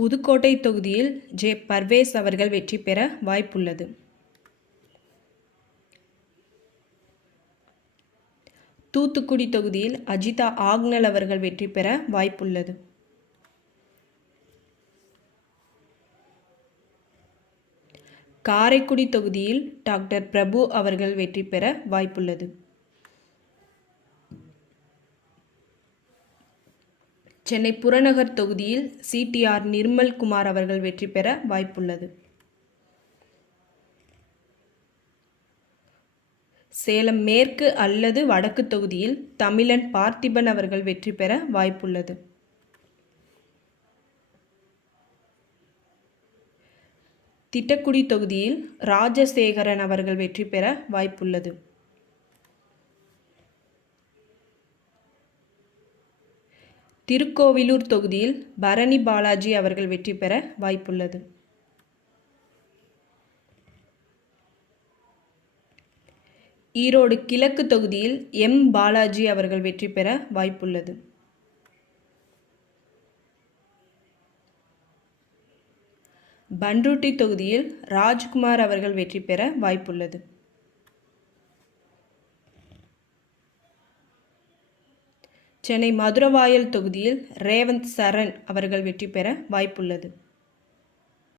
புதுக்கோட்டை தொகுதியில் ஜே. பர்வேஸ் அவர்கள் வெற்றி பெற வாய்ப்புள்ளது. தூத்துக்குடி தொகுதியில் அஜிதா ஆக்னல் அவர்கள் வெற்றி பெற வாய்ப்புள்ளது. காரைக்குடி தொகுதியில் டாக்டர் பிரபு அவர்கள் வெற்றி பெற வாய்ப்புள்ளது. சென்னை புறநகர் தொகுதியில் சிடிஆர் நிர்மல் குமார் அவர்கள் வெற்றி பெற வாய்ப்புள்ளது. சேலம் மேற்கு அல்லது வடக்கு தொகுதியில் தமிழன் பார்த்திபன் அவர்கள் வெற்றி பெற வாய்ப்புள்ளது. திட்டக்குடி தொகுதியில் ராஜசேகரன் அவர்கள் வெற்றி பெற வாய்ப்புள்ளது. திருக்கோவிலூர் தொகுதியில் பரணி பாலாஜி அவர்கள் வெற்றி பெற வாய்ப்புள்ளது. ஈரோடு கிழக்கு தொகுதியில் எம் பாலாஜி அவர்கள் வெற்றி பெற வாய்ப்புள்ளது. பண்ருட்டி தொகுதியில் ராஜ்குமார் அவர்கள் வெற்றி பெற வாய்ப்புள்ளது. சென்னை மதுரவாயல் தொகுதியில் ரேவந்த் சரண் அவர்கள் வெற்றி பெற வாய்ப்புள்ளது.